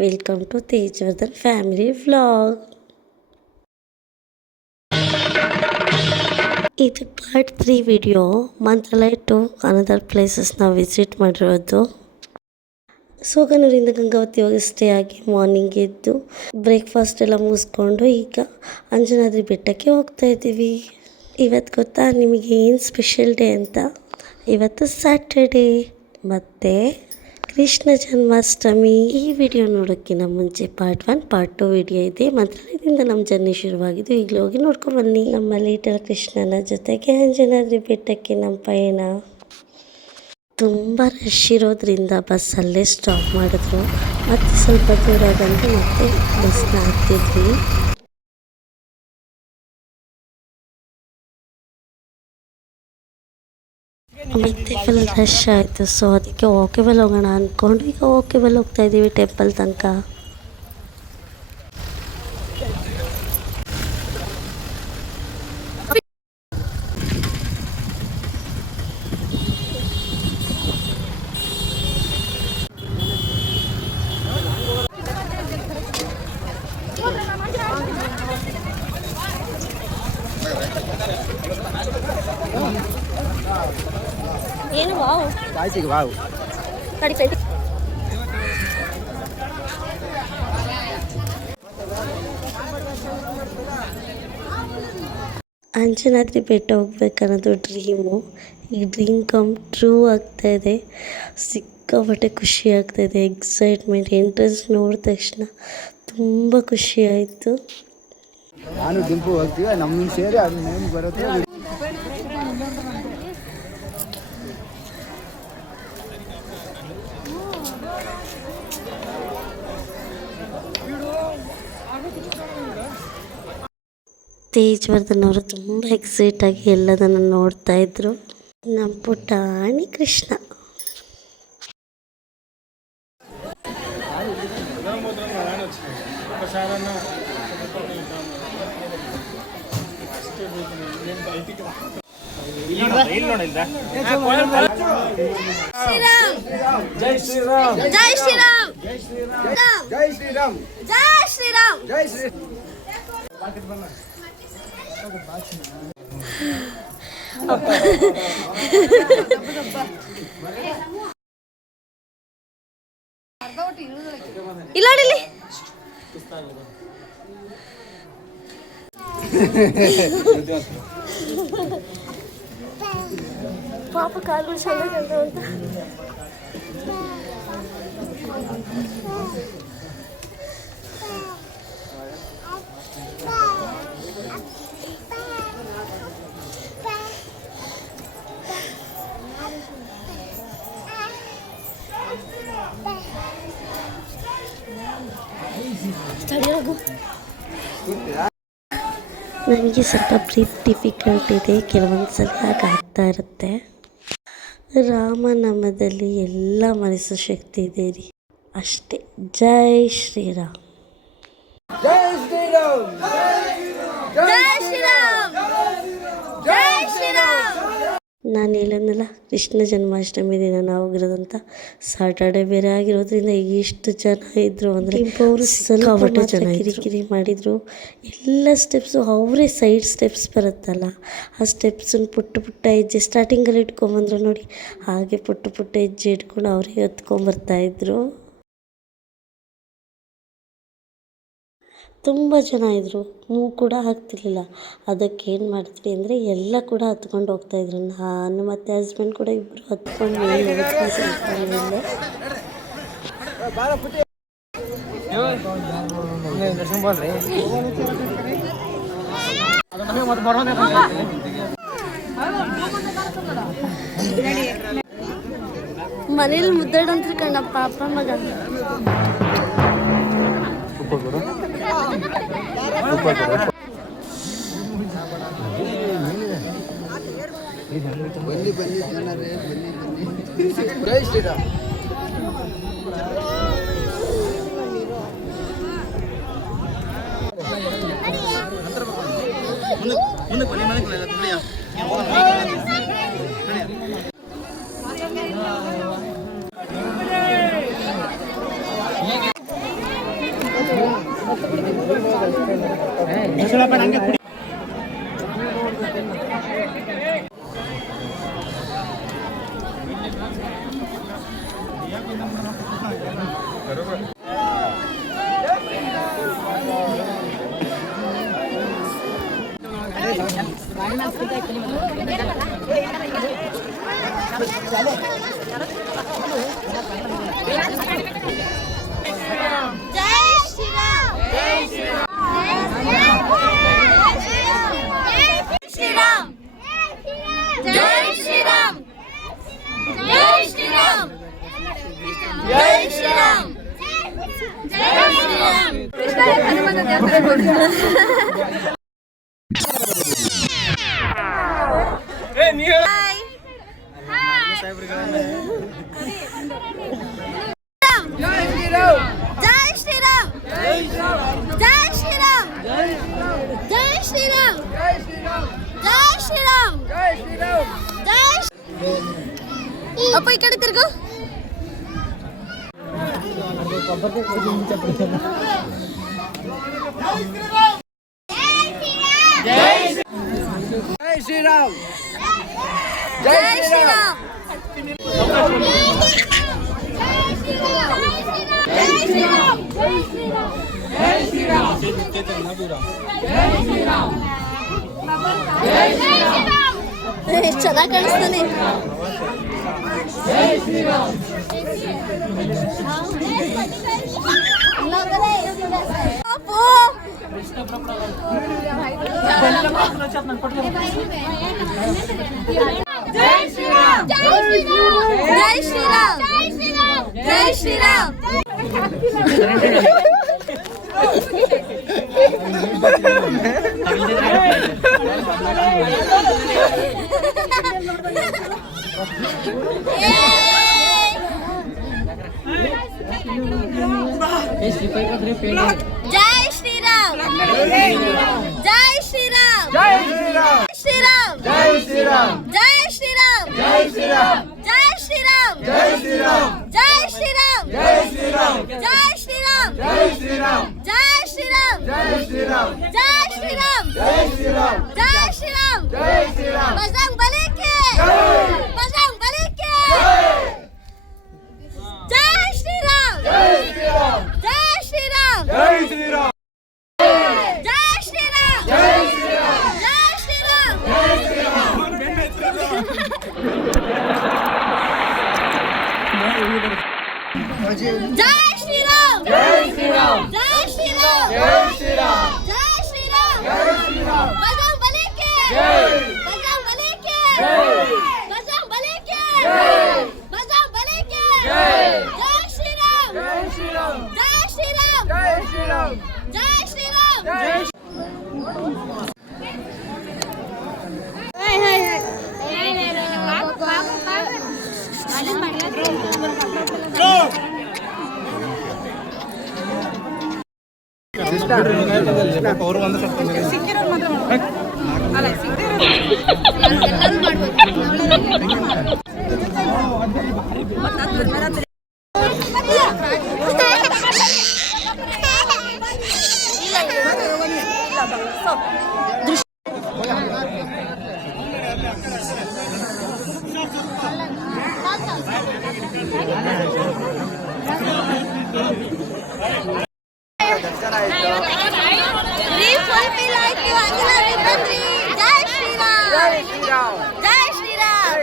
Welcome to Tejavardhan family vlog. ಇದು part 3 video. Mantralaya to another ಪ್ಲೇಸಸ್ನ visit ಮಾಡಿರೋದು. ಸೋಗನೂರಿಂದ ಗಂಗಾವತಿ ಹೋಗಿ ಸ್ಟೇ ಆಗಿ ಮಾರ್ನಿಂಗ್ ಎದ್ದು ಬ್ರೇಕ್ಫಾಸ್ಟ್ ಎಲ್ಲ ಮುಗಿಸ್ಕೊಂಡು ಈಗ ಅಂಜನಾದ್ರಿ ಬೆಟ್ಟಕ್ಕೆ ಹೋಗ್ತಾ ಇದ್ದೀವಿ. ಇವತ್ತು ಗೊತ್ತಾ ನಿಮಗೆ ಏನು ಸ್ಪೆಷಲ್ ಡೇ ಅಂತ? ಇವತ್ತು ಸ್ಯಾಟರ್ಡೇ ಮತ್ತು ಕೃಷ್ಣ ಜನ್ಮಾಷ್ಟಮಿ. ಈ ವಿಡಿಯೋ ನೋಡೋಕ್ಕಿಂತ ಮುಂಚೆ ಪಾರ್ಟ್ 1 ಪಾರ್ಟ್ 2 ವಿಡಿಯೋ ಇದೆ. ಮಂತ್ರಾಲಯದಿಂದ ನಮ್ಮ ಜರ್ನಿ ಶುರುವಾಗಿದ್ದು ಈಗಲೇ ಹೋಗಿ ನೋಡ್ಕೊಂಡು ಬನ್ನಿ. ನಮ್ಮ ಲೀಟಲ್ ಕೃಷ್ಣನ ಜೊತೆಗೆ ಅಂಜನಾದ್ರಿ ಬೆಟ್ಟಕ್ಕೆ ನಮ್ಮ ಪಯಣ. ತುಂಬ ರಶ್ ಇರೋದ್ರಿಂದ ಬಸ್ಸಲ್ಲೇ ಸ್ಟಾಪ್ ಮಾಡಿದ್ರು. ಮತ್ತು ಸ್ವಲ್ಪ ದೂರ ಬಂದು ಮತ್ತೆ ಬಸ್ನ ಹತ್ತಿದ್ವಿ. ಮತ್ತೆ ಫುಲ್ ರಶ್ ಆಯಿತು. ಸೊ ಅದಕ್ಕೆ ವಾಕೇಬಲ್ ಹೋಗೋಣ ಅಂದ್ಕೊಂಡು ಈಗ ವಾಕೇಬಲ್ ಹೋಗ್ತಾ ಇದ್ದೀವಿ ಟೆಂಪಲ್ ತನಕ. ಏನು ವಾವ್ ಕಾಯಿಸಿಗೆ ವಾವ್ ಕಡಿ ಕಡಿ. ಅಂಜನಾದ್ರಿ ಬೆಟ್ಟ ಹೋಗ್ಬೇಕನ್ನೋದು ಡ್ರೀಮು. ಈ ಡ್ರೀಮ್ ಕಮ್ ಟ್ರೂ ಆಗ್ತಾಯಿದೆ. ಸಿಕ್ಕಾಪಟ್ಟೆ ಖುಷಿ ಆಗ್ತಾಯಿದೆ. ಎಕ್ಸೈಟ್ಮೆಂಟ್. ಎಂಟ್ರೆನ್ಸ್ ನೋಡಿದ ತಕ್ಷಣ ತುಂಬ ಖುಷಿ ಆಯಿತು. ನಾನು ಡಿಂಪು ಹೋಗ್ತೀವಿ, ನಮ್ಮ ಸೇರಿ ಅದು ನೇಮ್ ಬರುತ್ತೆ. ತೇಜವರ್ಧನ್ ಅವರು ತುಂಬ ಎಕ್ಸೈಟಾಗಿ ಎಲ್ಲದನ್ನು ನೋಡ್ತಾ ಇದ್ರು. ನಮ್ಮ ಪುಟಾಣಿ ಕೃಷ್ಣ. ಜೈ ಶ್ರೀರಾಮ್, ಜೈ ಶ್ರೀರಾಮ್, ಜೈ ಶ್ರೀರಾಮ್, ಜೈ ಶ್ರೀರಾಮ್, ಜೈ ಶ್ರೀರಾಮ್, ಜೈ ಶ್ರೀ. ಇಲ್ಲೋಡಿಲಿ ಪಾಪ ಕಾಲು ಚೆನ್ನಾಗಿ ಅಂತ. ನನಗೆ ಸ್ವಲ್ಪ ಬ್ರೀತ್ ಡಿಫಿಕಲ್ಟ್ ಇದೆ. ಕೆಲವೊಂದು ಸಲ ಆಗ್ತಾ ಇರುತ್ತೆ. ರಾಮನಾಮದಲ್ಲಿ ಎಲ್ಲ ಮನಸ್ಸು ಶಕ್ತಿ ಇದೆ ರೀ. ಅಷ್ಟೇ. ಜೈ ಶ್ರೀರಾಮ್, ಜೈ ಶ್ರೀರಾಮ್, ಜೈ ಶ್ರೀರಾಮ್, ಜೈ ಶ್ರೀರಾಮ್. ನಾನು ಹೇಳೋದಲ್ಲ, ಕೃಷ್ಣ ಜನ್ಮಾಷ್ಟಮಿ ದಿನ ನಾವು ಹೋಗಿರೋದಂತ. ಸಾಟರ್ಡೆ ಬೇರೆ ಆಗಿರೋದ್ರಿಂದ ಇಷ್ಟು ಜನ ಇದ್ದರು ಅಂದರೆ ಅವರು ಸ್ವಲ್ಪ ಜನ ಕಿರಿಕಿರಿ ಮಾಡಿದರು. ಎಲ್ಲ ಸ್ಟೆಪ್ಸು ಅವರೇ ಸೈಡ್ ಸ್ಟೆಪ್ಸ್ ಬರುತ್ತಲ್ಲ, ಆ ಸ್ಟೆಪ್ಸನ್ನು ಪುಟ್ಟ ಪುಟ್ಟ ಹೆಜ್ಜೆ ಸ್ಟಾರ್ಟಿಂಗಲ್ಲಿ ಇಟ್ಕೊಂಬಂದ್ರು ನೋಡಿ. ಹಾಗೆ ಪುಟ್ಟ ಪುಟ್ಟ ಹೆಜ್ಜೆ ಇಟ್ಕೊಂಡು ಅವರೇ ಎತ್ಕೊಂಬರ್ತಾಯಿದ್ರು. ತುಂಬ ಜನ ಇದ್ದರು. ಮೂಗು ಕೂಡ ಆಗ್ತಿರ್ಲಿಲ್ಲ. ಅದಕ್ಕೆ ಏನು ಮಾಡಿದ್ವಿ ಅಂದರೆ ಎಲ್ಲ ಕೂಡ ಹತ್ಕೊಂಡು ಹೋಗ್ತಾಯಿದ್ರು. ನಾನು ಮತ್ತು ಹಸ್ಬೆಂಡ್ ಕೂಡ ಇಬ್ಬರು ಹತ್ಕೊಂಡು ಮೇಲೆ ಮನೇಲಿ ಮುದ್ದಾಡಂತ ಕಣ್ಣಪ್ಪ ಅಪ್ಪ ಮಗ. ಬನ್ನಿ ಬನ್ನಿ ಜನರೇ, ಬನ್ನಿ ಬನ್ನಿ. ಜೈ ಶ್ರೀರಾಮ್. ಮುಂದೆ ಬನ್ನಿ, ಮನೆ ಜೈ ಶ್ರೀರಾಮ್ ಜೈ ಶ್ರೀರಾಮ್ ಜೈ ಶ್ರೀರಾಮ್ ಜೈ ಶ್ರೀರಾಮ್ ಜೈ ಶ್ರೀರಾಮ್ ಜೈ ಶ್ರೀರಾಮ್ ಕೃಷ್ಣ ಹನುಮಂತ ದೇವಸ್ಥಾನ ಜೈ ಶ್ರೀರಾಮ್ ಜೈ ಶ್ರೀರಾಮ್ ಜೈ ಶ್ರೀರಾಮ್ ಜೈ ಶ್ರೀರಾಮ್ ಜೈ ಅಪ್ಪ ಈ ಕಡೆ ತಿರ್ಗು ಜೈ ಶ್ರೀರಾಮ್ ಜೈ ಶ್ರೀರಾಮ್ ಎಷ್ಟು ಚೆನ್ನಾಗಿ ಕಾಣಿಸ್ತಾನೆ ಅಪ್ಪು ಜೈ ಶ್ರೀರಾಮ್ ಜೈ ಶ್ರೀರಾಮ್ ಜೈ ಶ್ರೀರಾಮ್ ಜೈ ಶ್ರೀರಾಮ್ ಜೈ ಶ್ರೀರಾಮ್ ಜೈ ಶ್ರೀರಾಮ್ ಶ್ರೀರಾಮ್ ಜೈ ಶ್ರೀರಾಮ್ ಜೈ ಶ್ರೀರಾಮ್ ಜೈ ಶ್ರೀರಾಮ್ ಜೈ ಶ್ರೀರಾಮ್ ಜೈ ಶ್ರೀರಾಮ್ ಜೈ ಶ್ರೀರಾಮ್ ಜೈ ಶ್ರೀರಾಮ್ ಜೈ ಶ್ರೀರಾಮ್ ಜೈ ಶ್ರೀರಾಮ್ ಜೈ ಶ್ರೀರಾಮ್ ಜೈ ಶ್ರೀರಾಮ್ ಜೈ ಶ್ರೀರಾಮ್ ಜೈ ಶ್ರೀರಾಮ್ ಜೈ ಶ್ರೀರಾಮ್ ಜೈ ಶ್ರೀರಾಮ್ ಬಜರಂಗ್ ಬಲಿ ಕಿ ಬಜರಂಗ್ ಬಲಿ ಕಿ ಜೈ ಶ್ರೀರಾಮ್ ಜೈ ಶ್ರೀರಾಮ್ ಜೈ ಶ್ರೀರಾಮ್ ಜೈ ಶ್ರೀರಾಮ್ ಜೈ ಶ್ರೀರಾಮ್ ಜೈ ಶ್ರೀರಾಮ್ ಜೈ ಶ್ರೀರಾಮ್ ಜೈ ಶ್ರೀರಾಮ್ ಜೈ ಶ್ರೀರಾಮ್ ಜೈ ಶ್ರೀರಾಮ್ ಜೈ ಶ್ರೀರಾಮ್ ಜೈ ಶ್ರೀರಾಮ್ ಜೈ ಶ್ರೀರಾಮ್ ಬಜರಂಗ್ ಬಲಿ ಕಿ ಜೈ ಬಜರಂಗ್ ಬಲಿ ಕಿ ಜೈ ಬಜರಂಗ್ ಬಲಿ ಕಿ ಜೈ ಬಜರಂಗ್ ಬಲಿ ಕಿ ಜೈ ಜೈ ಶ್ರೀರಾಮ್ ಜೈ ಶ್ರೀರಾಮ್ ಜೈ ಶ್ರೀರಾಮ್ ಜೈ ಶ್ರೀರಾಮ್ ಜೈ ಶ್ರೀರಾಮ್ ಜೈ ಅವರು ಒಂದು ಜೈ ಶ್ರೀರಾಮ್ ಜೈ ಶ್ರೀರಾಮ್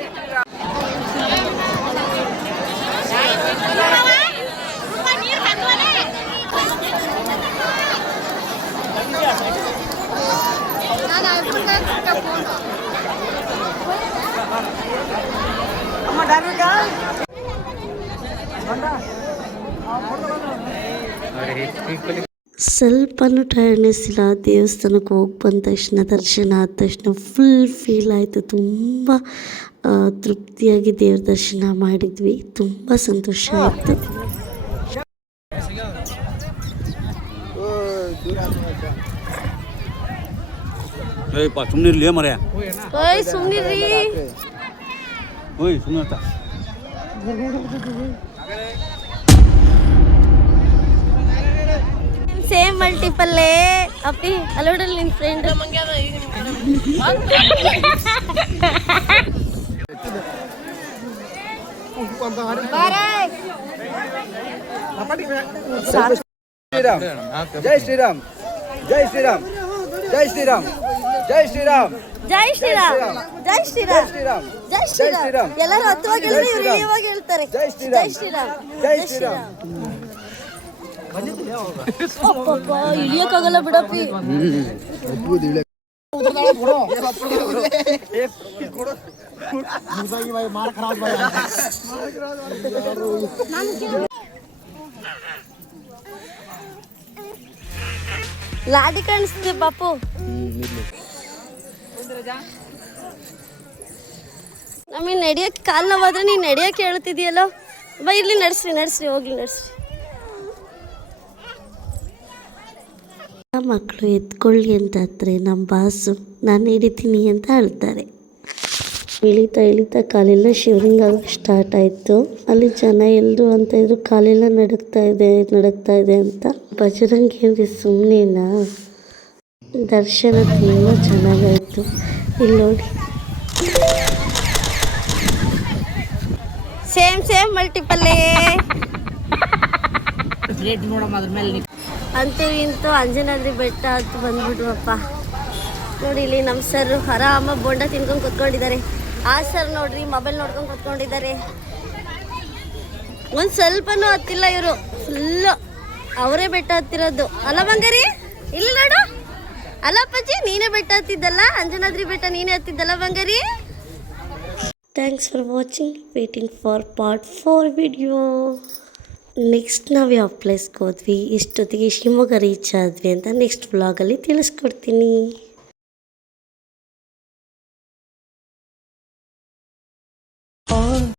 ಸ್ವಲ್ಪನೂ ಟೈರ್ಡ್ನೆಸ್ ಇಲ್ಲ. ದೇವಸ್ಥಾನಕ್ಕೆ ಹೋಗಿ ಬಂದ ತಕ್ಷಣ, ದರ್ಶನ ಆದ ತಕ್ಷಣ ಫುಲ್ ಫೀಲ್ ಆಯಿತು. ತುಂಬ ತೃಪ್ತಿಯಾಗಿ ದೇವ್ರ ದರ್ಶನ ಮಾಡಿದ್ವಿ. ತುಂಬ ಸಂತೋಷ ಆಯಿತು. ಸುಮ್ಮನಿರ್ಲಿ ಮರ್ಯ, ಓಯ್ ಸುಮ್ನಿರಿ. ಓಯ್ ಸುಮ್ಮನೆ ಸೇಮ್ ಮಾಡಿ ಮಲ್ಟಿಪಲ್ಲೇ ಅಪ್ಪಿ ಅಲ್ಲೋಡಲ್ಲಿ ನಿನ್ನ ಫ್ರೆಂಡ್ ಶ್ರೀರಾಮ್ ಜೈ ಶ್ರೀರಾಮ್ ಜೈ ಶ್ರೀರಾಮ್ ಜೈ ಶ್ರೀರಾಮ್ ಜೈ ಶ್ರೀರಾಮ್ ಜೈ ಶ್ರೀರಾಮ್ ಜೈ ಶ್ರೀರಾಮ್ ಶ್ರೀರಾಮ್ ಜೈ ಶ್ರೀರಾಮ್ ಎಲ್ಲರೂ ಹತ್ತವಾಗಿ ಹೇಳಿದ್ರೆ ಇವ್ರು ಇಳಿಯುವಾಗ ಹೇಳ್ತಾರೆ ಜೈ ಜೈ ಶ್ರೀರಾಮ್ ಶ್ರೀರಾಮ್ ಜೈ ಶ್ರೀರಾಮ್ ಅಪ್ಪಪ್ಪ ಇಳಿಯಕ್ಕಾಗಲ್ಲ ಬಿಡಪ್ಪಿ ಲಾಡಿ ಕಾಣಿಸ್ತಿದೆ ಪಾಪು ನಮಗೆ ನಡೆಯೋಕ್ಕೆ ಕಾಲು ನೋವಾದ್ರೆ ನೀನು ನಡೆಯೋಕ್ಕೆ ಹೇಳ್ತಿದ್ಯಲ್ಲೋ ಬಾ ಇಲ್ಲಿ ನಡ್ಸ್ರಿ ಹೋಗ್ಲಿ ನಡ್ಸ್ರಿ ಮಕ್ಕಳು ಎತ್ಕೊಳ್ಳಿ ಅಂತ ಹತ್ರ ನಮ್ಮ ಬಾಸು ನಾನು ಹಿಡಿತೀನಿ ಅಂತ ಹೇಳ್ತಾರೆ. ಇಳಿತಾ ಕಾಲೆಲ್ಲ ಶಿವರಿಂಗ್ ಆಗೋಕ್ಕೆ ಸ್ಟಾರ್ಟ್ ಆಯಿತು. ಅಲ್ಲಿ ಜನ ಎಲ್ಲರೂ ಅಂತ ಇದ್ರು ಕಾಲೆಲ್ಲ ನಡುಗ್ತಾ ಇದೆ ಅಂತ. ಬಜರಂಗಿ ಅಂದರೆ ಸುಮ್ಮನೆನಾ? ದರ್ಶನ ತುಂಬ ಚೆನ್ನಾಗಾಯಿತು. ಇಲ್ಲಿ ನೋಡಿ ಸೇಮ್ ಮಲ್ಟಿಪಲ್ಲೇ ಅಂತೂ ಇಂತೂ ಅಂಜನಾದ್ರಿ ಬೆಟ್ಟ ಅಂತ ಬಂದ್ಬಿಟ್ವಪ್ಪ. ನೋಡಿ ಇಲ್ಲಿ ನಮ್ಮ ಸರ್ ಆರಾಮ ಬೋಂಡ ತಿನ್ಕೊಂಡು ಕುತ್ಕೊಂಡಿದ್ದಾರೆ. ಆ ಸರ್ ನೋಡ್ರಿ ಮೊಬೈಲ್ ನೋಡ್ಕೊಂಡು ಕುತ್ಕೊಂಡಿದ್ದಾರೆ. ಒಂದು ಸ್ವಲ್ಪನೂ ಹತ್ತಿಲ್ಲ ಇವರು, ಫುಲ್ಲು ಅವರೇ ಬೆಟ್ಟ ಹತ್ತಿರೋದು ಅಲ್ಲ ಬಂಗಾರಿ? ಇಲ್ಲ ನೋಡು, ಅಲ್ಲ ಅಪ್ಪಾಜಿ ನೀನೇ ಬೆಟ್ಟ ಹತ್ತಿದ್ದಲ್ಲ, ಅಂಜನಾದ್ರಿ ಬೆಟ್ಟ ನೀನೇ ಹತ್ತಿದ್ದಲ್ಲ ಬಂಗಾರಿ? Thanks for watching. Waiting for part 4 video. Next ನಾವು ಯಾವ ಪ್ಲೇಸ್ಗೆ ಹೋದ್ವಿ, ಎಷ್ಟೊತ್ತಿಗೆ ಶಿವಮೊಗ್ಗ ರೀಚ್ ಆದ್ವಿ ಅಂತ ನೆಕ್ಸ್ಟ್ ವ್ಲಾಗಲ್ಲಿ ತಿಳಿಸ್ಕೊಡ್ತೀನಿ.